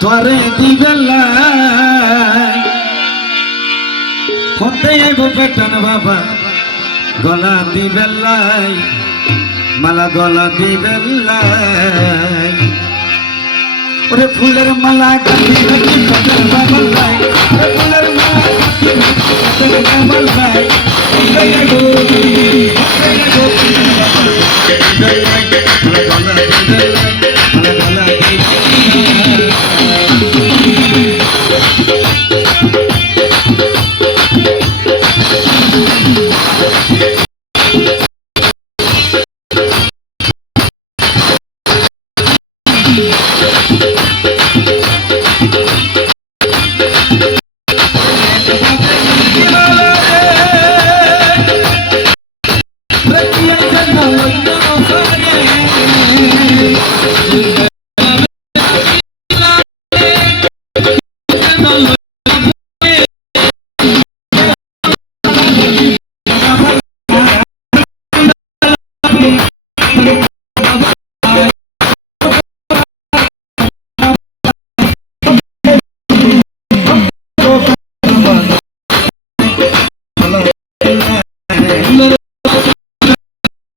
তোরে দিবেলা হতে গো পেটন বাবা গলা দিবেলাই মালা গলা দিবেলাই ওরে ফুলের মালা গাঁথি পেটন বাবা লাই ফুলের মালা গাঁথি পেটন বাবা লাই হতে গো গলা দিবেলাই